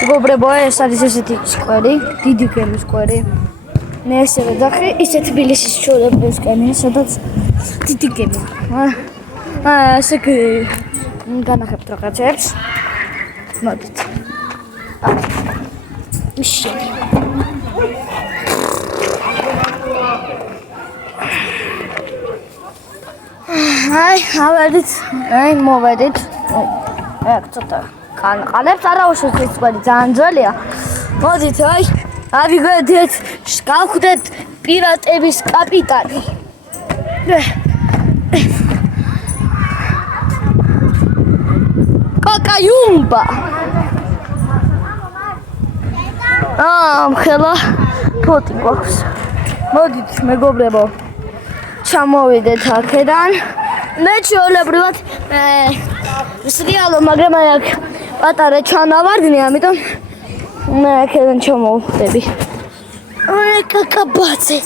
მეგობრებო, ეს არის ესეთი სკვერი, დიდი გემის სკვერი. მე ესე ვეძახი, ისე თბილისის ჩვეულებრივსკენი, სადაც დიდი გემი. ასე განახებთ რაღაცებს. მოდით. ისე. აი, მოვედით. აქ ცოტა განყალებს, არა უშოთ ეს სკვერი ძალიან ძველია. მოდით, ავიგეთ, გავხდეთ პირატების კაპიტანი. კაკაიუმბა. ხელა ფოტი გვაქვს. მოდით, მეგობრებო. ჩამოვიდეთ აქედან. მე ჩვეულებრივად სრიალო, მაგრამ აქ პატარა ჩანავარდნი, ამიტომ მე აქედან ჩამოვხდები. კაკაბაცე.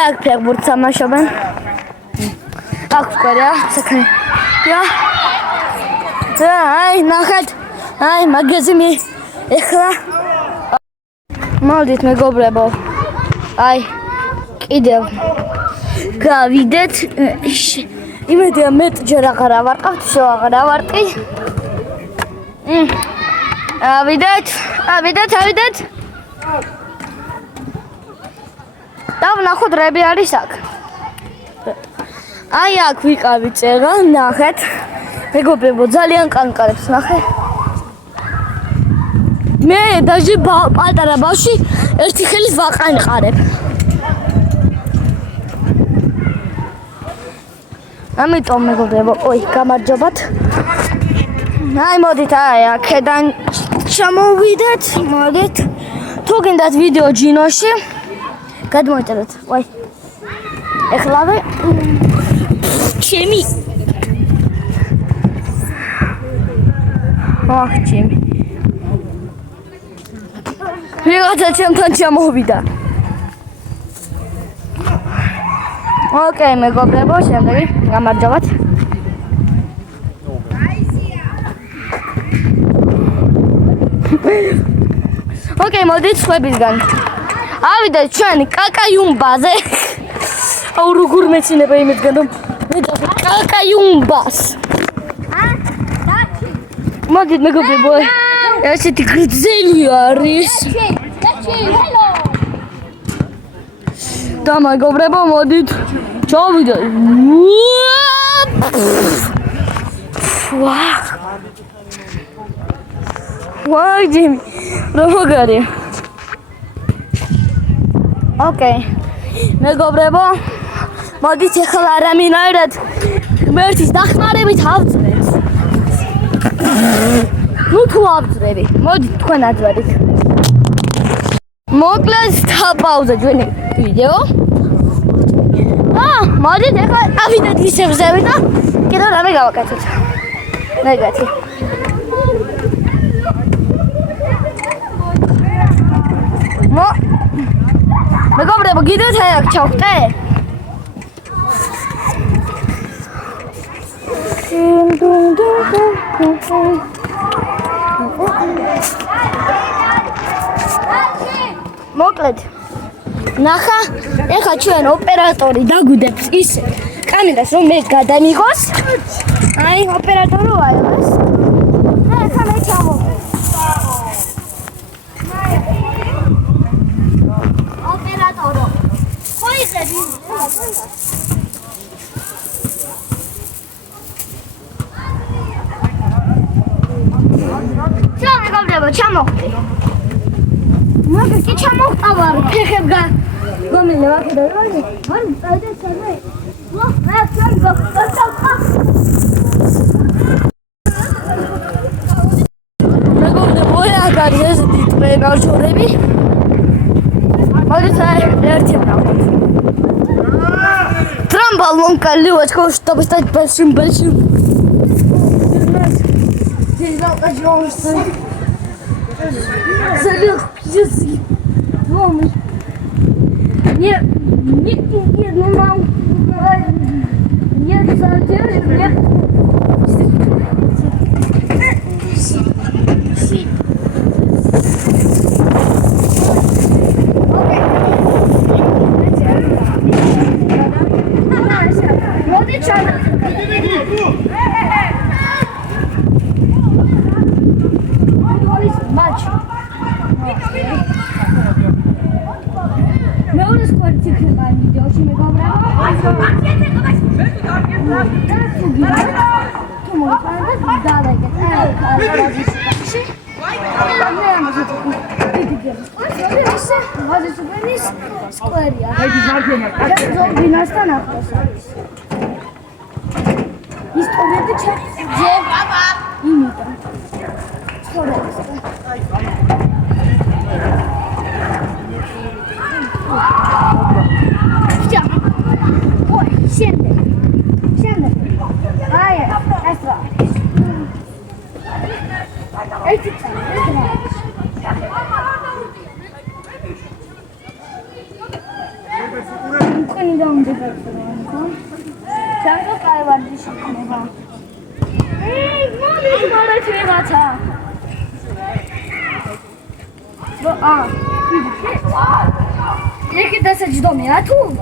აქ ფეხბურთს ამაშობენ. აქ სკვერია, საქმე. ნახეთ. მაგაზინი. ეხლა მოდით, მეგობრებო. კიდევ გავიდეთ. იმედია მეტჯერ აღარ ავარყავთ, აღარ ავარყი. ავიდეთ. დავნახოთ, რები არის აქ. აქ ვიყავი წერა, ნახეთ. მეგობრებო, ძალიან კანკარებს ნახე. მე დაჟე პატარა ბავში ერთი ხელით ვაყანყარებ. ამიტომ მეგობრებო, გამარჯობათ. მოდით, აქედან ჩამოვიდეთ, მოდით. თუ გინდათ ვიდეო ჯინოში, გადმოიწერეთ. ეხლავე ჩემი. ჩემი. ვიღაცა ჩემთან ჩამოვიდა. მეგობრებო, შემდეგი გამარჯობათ. მოდით სხვებისგან. ავიდეთ ჩვენი კაკაიუმბაზე. როგორ მეცინება იმისგან, რომ მე დავხდი კაკაიუმბას. მოდით, მეგობრებო, ესეთი გრძელი არის. და მეგობრებო, მოდით ჩავიდეთ. ჯიმი, რა მოგარია. მეგობრებო, მოდით ეხლა რამინაირად ღმერთის დახმარებით ავწრეთ. თუ ავწრები, მოდით თქვენ აძვარით. მოკლედ დაპაუზეთ ჩვენი ვიდეო. მოდით ეხლა ავიდეთ ისე ვზევით და კიდევ რამე გავაკეთოთ. ნეგატი. მეგობრებო, კიდევ აქ ჩავხტე? მოკლედ ნახა, ეხლა ჩვენ ოპერატორი დაგვიდებს ისე კამერას, რომ მე გადამიღოს. ოპერატორი ვაიოს. ეხლა მე ჩამოვიდე. ოპერატორო. ხოიძები. მეგობრებო, ჩამოვხდი. მაგას ჩამოვყავარ ფეხებგან. გომილა ვაკედა როდი? წავიდე სადმე. მეგობრებო, აქ არის ესეთი ტრენაჟორები. მოდით ერთი ვნახოთ. Трамбалон колючка, чтобы стать большим. Залег язык. Нет, ну мам. Нет, задержи, нет. დავეგეთ. ვაზის სუპერის სკვერია. ზომბინასთან ახლოს არის. ისტორიები ჩაძე ბაბა. იმიტომ. ცხოვრებისგან. Всё. Ой, შემდეგ. აი, ეს რა. ერთი წამი, ეს რა. მქონი და უნდა გაქცევა, ხო? ჩანდა კაივარდი შექმნება. მოდი რაღაცა. Які 10 домів, а тут?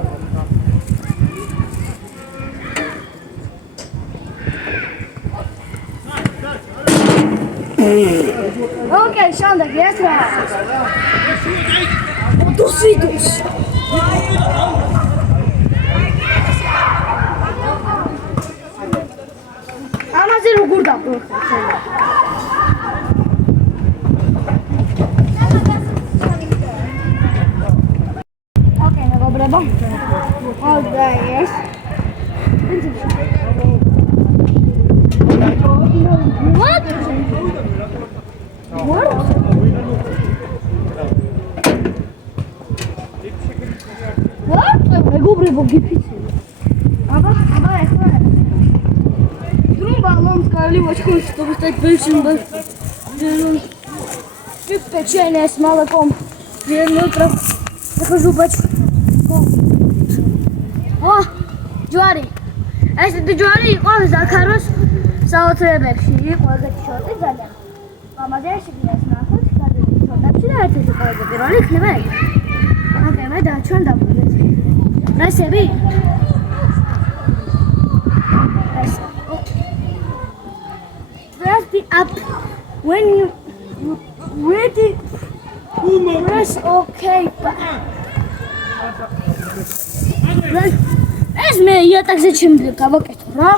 Окей, Шандак, я сразу. Души. Амази როგორ დაპროექტე? Oh, yes. What? What? What? I go bring a gift. Aba, ეხლა. Drum balon skali вачкой, чтобы стать большим. Чуть печенье с молоком. Я утром захожу бачку. Oh, ჯვარი. ესეთი ჯვარი იყო ზაქაროს საოცრებებში. იყო ეგეთი შორტი ძალიან. მამაზე შეგიძლიათ ნახოთ, გადადი შორტებში და ერთ-ერთი ყველაზე პირველი იქნება ეგ. ოკეი, მე დაჩვენ დავუდგეთ. რასები? Press the up when you ready. Press okay. ეს მე იატაკზე ჩემზე გავაკეთო რა.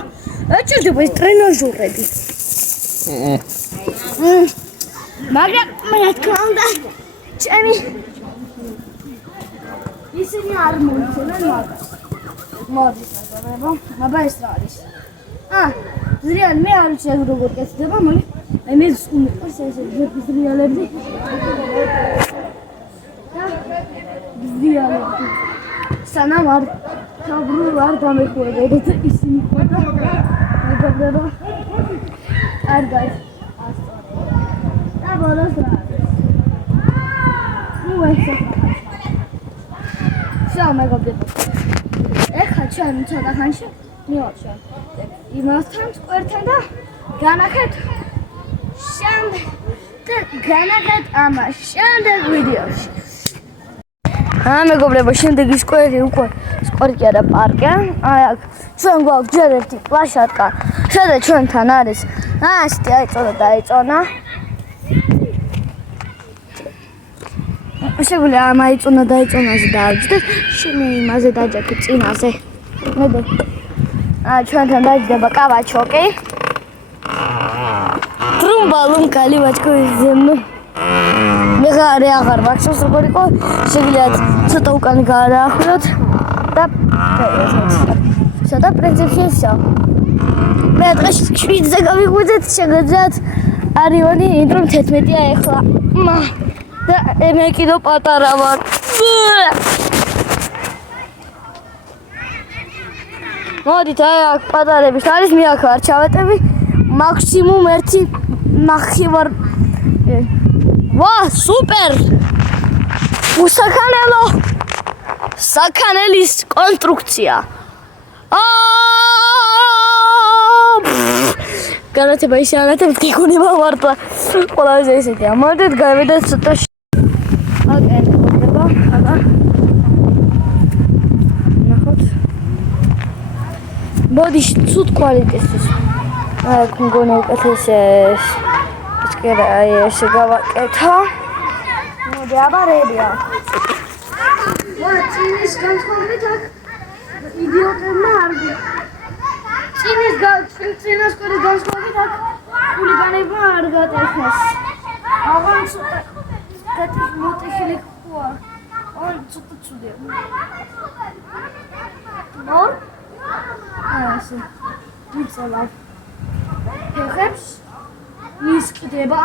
ეჭირდება ეს ტრენაჟორები. მაგრამ მე თქმა უნდა ჩემი ისინი არ მოიცემენ მაგას. მოდი საზარებო, აბა ეს რა არის? ზრიან მე არ ვიცი როგორ კეთდება, მოდი. აი მე უმეყვარს ეს ზრიალები. ზრიალები. სანამ არ თავბრუ არ დამეხურებოდეთ ისინი ხო და მეგობრებო არ გაიც და ბოლოს რა ნუ ესე შა მეგობრებო ეხლა ჩვენ ცოტა ხანში მივაჩვენ იმასთან სკვერთან და განახეთ ამას შემდეგ ვიდეოში მეგობრებო, შემდეგი სკვერი უკვე სკვერი კი არა პარკია. აი აქ ჩვენ გვაქვს ჯერ ერთი პლაშატკა, სადაც ჩვენთან არის. ასეთი აიწონა. შეგვიძლია ამ აიწონაზე დააჯდეთ, შენ იმაზე დაჯაქი წინაზე. მოდო. ჩვენთან დაჯდება კავაჩოკი. ტრუმბალუმ კალივაჩკოის ზემო. მე აღარ მაქვს როგორ იყო შეგიძლიათ ცოტა უკანი გააახლოთ და ცოტა პრინციპში ისო მე დღეს 7-ზე გავიღვიძეთ შეგიძლიათ არიონი ინტრომ 11-ია ეხლა და მე კიდევ პატარა ვარ მოდით აი აქ პატარების არის მე აქ არ ჩავეტები მაქსიმუმ 1 ნახევარ ვა, სუპერ! უსაქანელო! საქანელის კონსტრუქცია. განათება ისე ანათებთ გიგონება მარტო. ყველაზე ესეთია. მოდით გავიდეთ ცოტა. ოკეი, მოდება. აბა. ნახოთ. ბოდი ცუდ კვალიტეტის. აი, მგონი უკეთესეს. Kira ay segawa eta. Modi abaredia. What is ganz konkret? Idiot na ardi. Chinis ganz konkret. კარგად ეხეს. აღარ ცოტა კაცი მოტეხილი ხوار. ან ცოტა ცუდია. მორ? ასე. ვიწოლავ. ფეხებს მისკდება.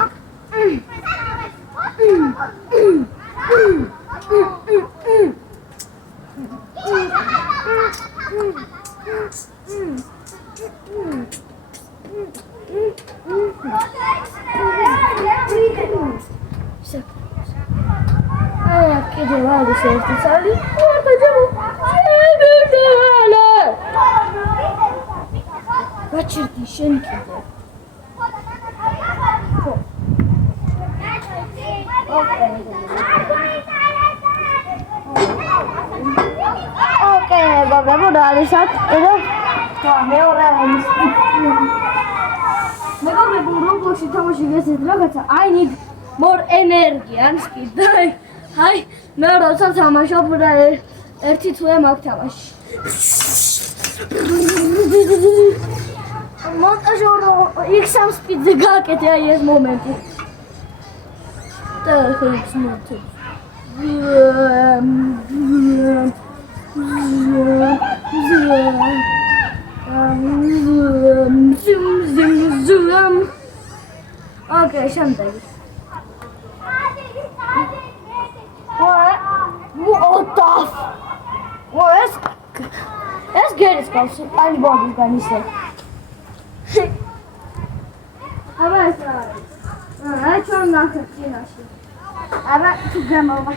კიდე ვარის ერთი წალი. გაჩერდი შენ კიდე. Okay, bagus udah alisat itu. Kami orang ini. Mereka berburu posisi tamu juga setelah kata, I need more energy, anskidai. Hai, mereka rasa sama shop udah erti tuh maktabash. Montaj orang iksam speed juga kita ya momenti. Terus montaj. Okay, შემდეგ. ეს გერის გავს, ani ბოდისგან ისე. აბა ეს რა არის? აი ჩვენ ნახეთ წინაში. აბა თუ გამოვა.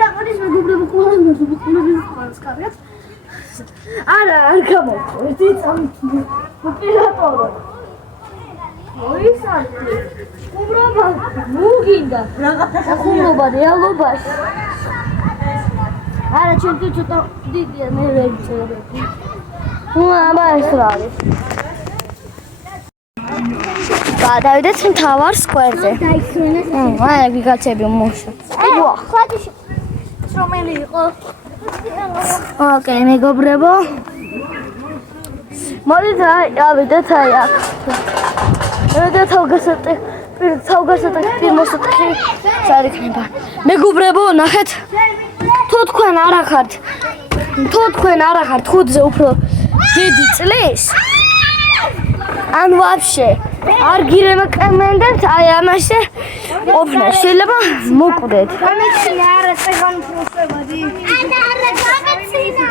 გამოდის მეგობრებო, ყველას კარგად. არა, არ გამოყვეთ, წამით. ოპერატორო. მოისარდი. ხუმრობა, მუგინდა. რაღაცა ხუმრობა რეალობაში. არა, ჩვენ თუ ცოტა დიდია მე ვეწერები. აბა ეს რა არის? გადავიდეთ მთავარ სკვერზე. აი, ვიღაცები მოშვა. აიო, ხაჭი რომელი იყო? ოკეი, მეგობრებო. მოდით ავიდეთ აი აქ. მე თავგასატეხი მოსატეხი წარიქნება. მეგობრებო, ნახეთ. თუ თქვენ არ ახართ 5-ზე უფრო დიდი წლის ან ვაფშე არ გირეკომენდებთ აი ამაში ოფნა შეიძლება მოკვდეთ. გამეცინა არა წეგან პროსებადი. არა გამეცინა.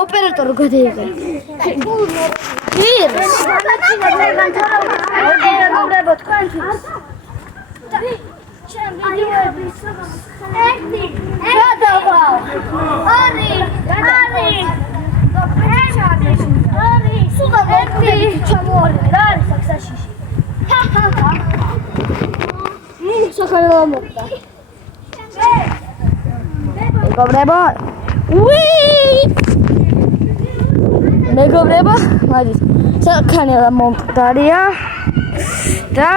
ოპერატორი გადაიღე. ის გამეცინა წეგან მეგობრებო თქვენთვის. ჩემ ვიდეოების ერთი გადავალ. ორი. სულა ერთი ჩამოვალე რა არის საქსაშიში. სახალა მოხდა. მეგობრებო. მეგობრებო, მაგის სახალა მომხდარია. და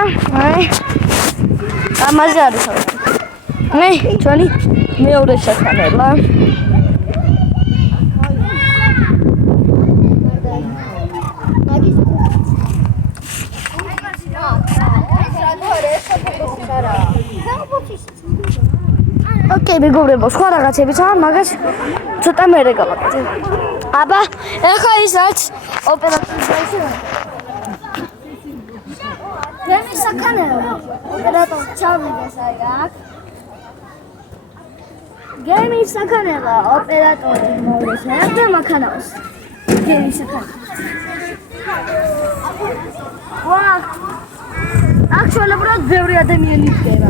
აი ამაზე არის. აი, ჩვენი მეორე სახალა. Okay, მეგობრებო, სხვა რაღაცებიც არა, მაგას ცოტა მერე გავაკეთებ. აბა, ეხლა ის რაც ოპერატორი შეიძლება. გემის საქანელო. ოპერატორი ჩავიდეს აი აქ. გემის საქანელო, ოპერატორი მოვიდეს და მანქანავს. გემის საქანელო. ვა! აქ შეიძლება ბევრი ადამიანი ხდება.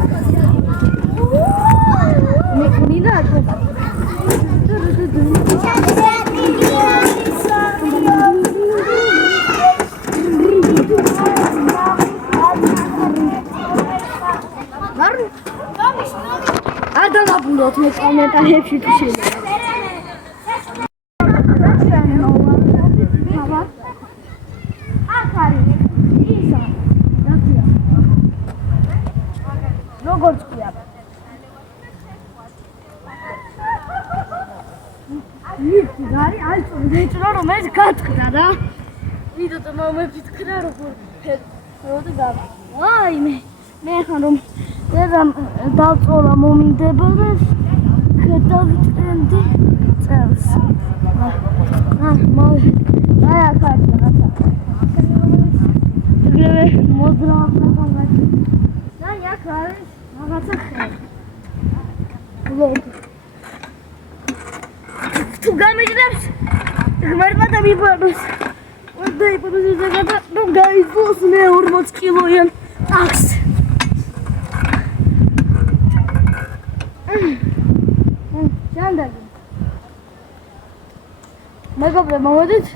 მინდა აქ არ დავაბუნდოთ მე კომენტარებში თუ შეიძლება. აქ არის ისა დაქია. როგორც ქვია. გარი ალწო მეჭრო რომ ეს გაწყდა რა. ვიდეო მომიფიქრა როგორ გავა. აი მე ხან რომ დედამ დავწოლა მომინდებოდეს გადავიტენდი წელს. აი ახალი რაღაცა. ეგრევე მოდრაობა და აქ არის რაღაცა ხე. თუ გამიჯნებს ღმერთმა და მიბანოს. და იპოვეს ზეგადა რომ გაიძულოს მე 40 კილოიან ტაქს. ჯანდარი. მეგობრებო მოვედით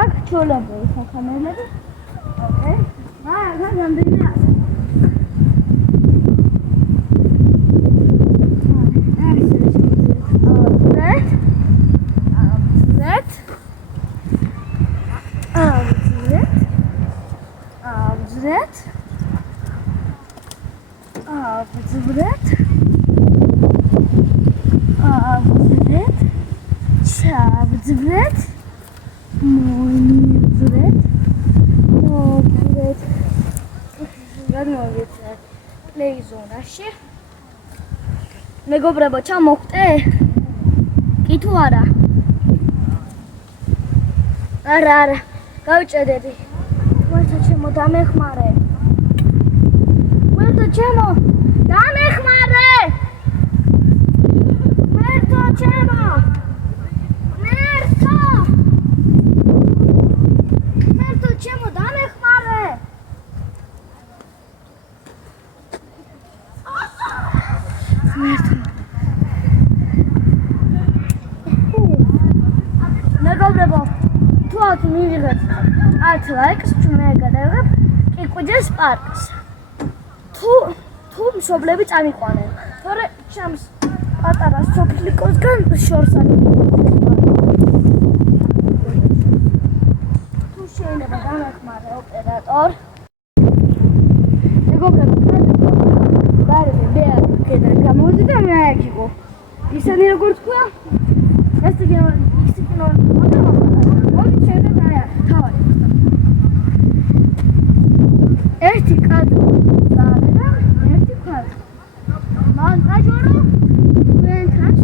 აქ ჩოლები საქანელები. ოკეი. რა გამდენია. პლეიზონაში მეგობრებო ჩამოხტე? კი თუ არა? არა გავიჭედები. ვერთა ჩემო დამეხმარე. ვერთა ჩემო დამეხმარე. ვერთა ჩემო დამეხმარე. მეგობრებო, თუ აქ მივიღეთ 10 ლაიქს, მე გადავიღებ კიკუჯეს პარკს. თუ მშობლები წამიყვანენ, თორე ჩემს პატარა სოფლიკოსგან შორს არის. თუ შეიძლება დამეხმარე ოპერატორ. მეგობრებო, მე აქედან გამოვიდი და მე აქ იყო. ისინი როგორ თქვა? ეს ერთი კადრი გარე და ერთი ქვევრი. მან გაჯვარო თქვენთან.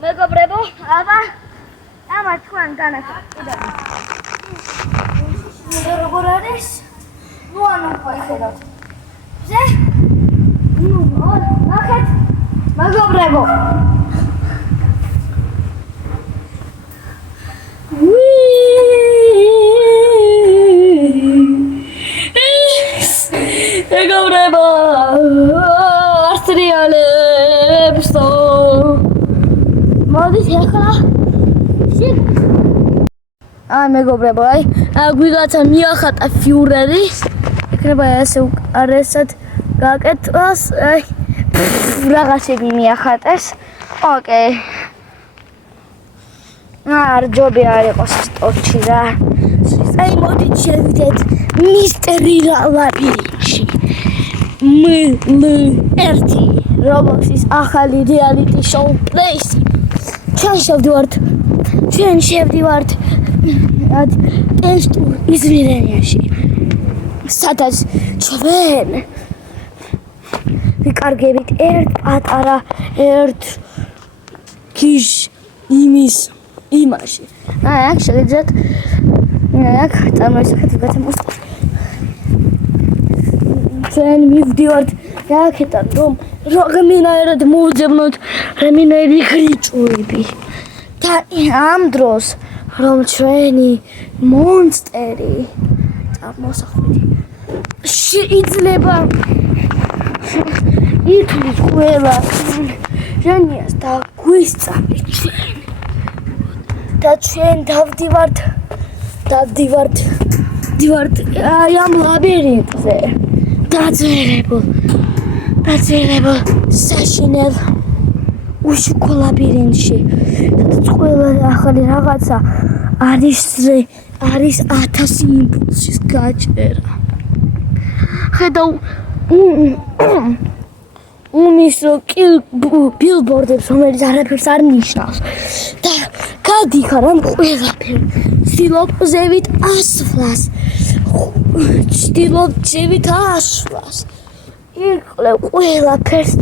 მეგობრებო, აბა თქვენ განახილეთ. მე როგორ არის? ნუ ანუ ხაიხეროთ. ზე? ნუ, ნახეთ. მეგობრებო. მეგობრებო, ასტრიალებს მოდით ახლა მეგობრებო, გვიგაცა მიახატა ფიურერი. იქნება ესე არასად გაკეთოს. რაღაცები მიახატეს. ოკეი. ჯობი არ იყოს სტორჩი რა. აი მოდით შევიდეთ მისტერი ლაბირინთში. ML1 Robloxის ახალი რეალიტი შოუ პლეისი. ჩვენ შევდივართ ჩვენ შევდივართ ტესტურ იზრიანიაში, სადაც ჩვენ ვიკარგებით ერთ პატარა ერთ გიჟ იმაში. აქ შეგიძლიათ აქ წარმოისახეთ გაცემოს. ჩვენ მივდივართ აქედან, რომ რაღაცნაირად მოვძებნოთ რამენაირი ხრიჭუები. და ამ დროს რომ ჩვენი მონსტერი წარმოსახვით შეიძლება ითვლის ყველა ჟენიას და გვისწავლით ჩვენ. და ჩვენ დავდივართ აი ამ ლაბირინთზე დაძველებულ საშინელ უშუქო ლაბირინთში, სადაც ყველა ახალი რაღაცა არის 1000 იმპულსის გაჭერა. ხედავ უმისო ბილბორდებს, რომელიც არაფერს არ ნიშნავს და გადიხარ ამ ყველაფერს. ვცდილობ ზევით ასვლას. ირკლევ ყველაფერს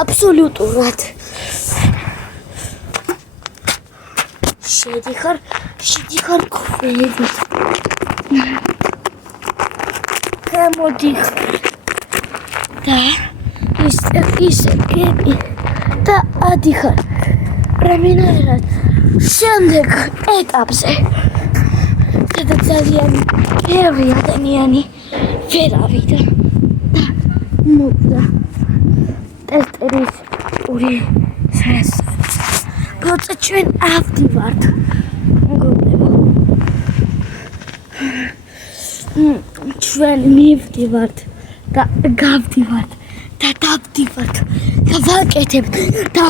აბსოლუტურად. შედიხარ ქვევით. გამოდიხარ და ისე გები და ადიხარ რამენაირად შემდეგ ეტაპზე, სადაც ძალიან ბევრი ადამიანი ვერ ავიდა და მოვიდა ტესტერის ორი შესაძლებელი. როცა ჩვენ ავდივართ, ჩვენ მივდივართ და გავდივართ და დავდივართ და ვაკეთებთ და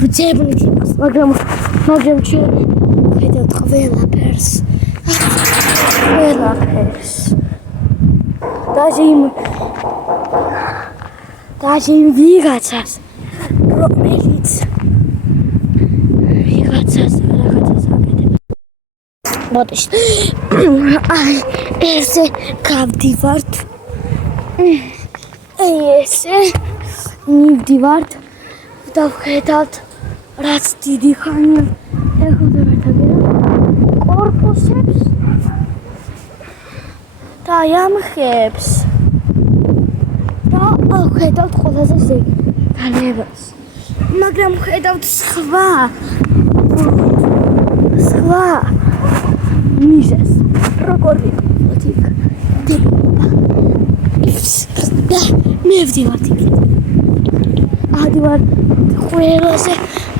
ვძებნით იმას, მაგრამ ჩვენ ხედავთ ყველაფერს. даже იმ ვიღაცას, რომელიც რაღაცას აკეთებს. მოდით, აი ესე გავდივართ. ესე მივდივართ და ვხედავთ, რაც დიდი ხანია ეხოდებოდა კორპუსებს და ამხებს და ვხედავთ ყველაზე ზეგი განებას. მაგრამ ვხედავთ სხვა მიზეს, როგორ ვიყავთ და მივდივართ იქით. ადივარ ყველაზე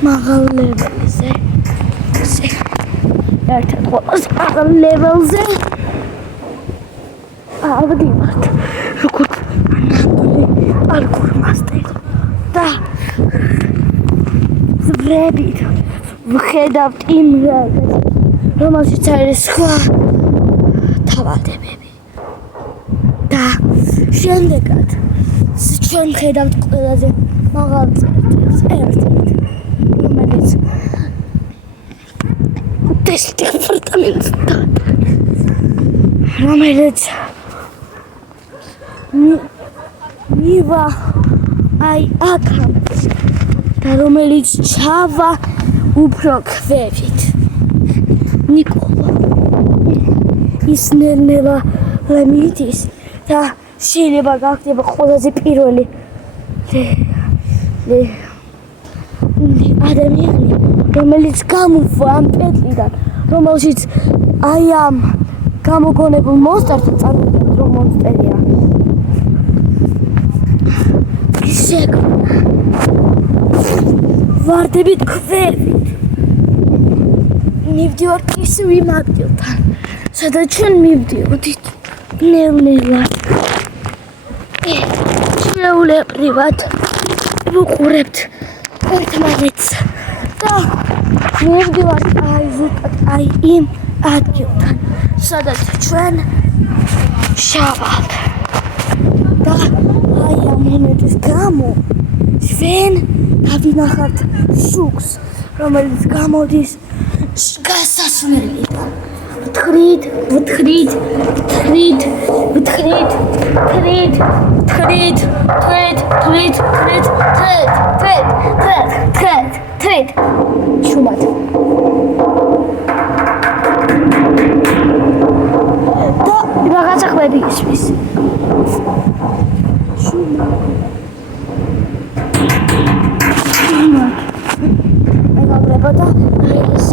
მაღალ ლეველზე. ერთად ყველაზე მაღალ ლეველზე ავდივართ, როგორც პარკურ მასტერი და ვბრებით ვხედავთ იმ რაღაცას, რომელშიც არის სხვა თავადებები და შემდეგად ჩვენ ვხედავთ ყველაზე მაღალ წერტილს ერთ-ერთ, რომელიც ტესტი დეპარტამენტს რომელიც მივა აი აქამდე და რომელიც ჩავა უფრო ქვევით. ნიკოლა ის ნელ-ნელა ლემიტის და შეიძლება გახდება ყველაზე პირველი ადამიანი, რომელიც გამოვა ამ პეტლიდან, რომელშიც აი ამ გამოგონებულ მონსტერთან წარმოგვიდგენთ, რომ მონსტერია. ვარდებით ქვევით. მივდივართ ისევ იმ ადგილთან, სადაც ჩვენ მივდიოდით ნელ-ნელა. ჩვეულებრივად ვუყურებთ ერთმანეთს და მივდივართ აი იმ ადგილთან, სადაც ჩვენ შავალთ. და აი ამ მომენტის გამო ჩვენ დავინახავთ შუქს, რომელიც გამოდის გასასვლელი. თრით. შუმად. და რაღაცა ხვები ისმის. და ეს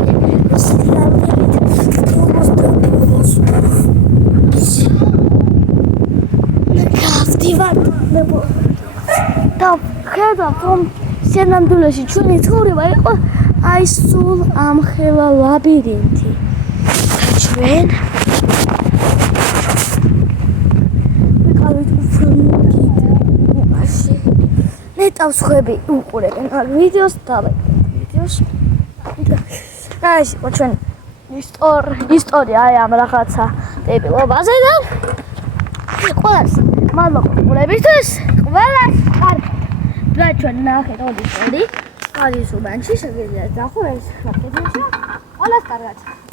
და ხედავ რომ სინამდვილეში ჩვენი ცხოვრება იყო აი სულ ამ ხელა ლაბირინთი და ჩვენ ვიყავით უფრთხილით მაშინ ნეტავს ხვები უყურებენ ამ ვიდეოს და ვიდეოს აი ჩვენ ისტორია აი ამ რაღაცა ტიპობაზე და ყველას მადლობა უყურებისთვის ყველას კარგად და ჩვენ ნახეთ ოდი არის უბანში შეგიძლიათ დახურეს მაკედონში ყველას კარგად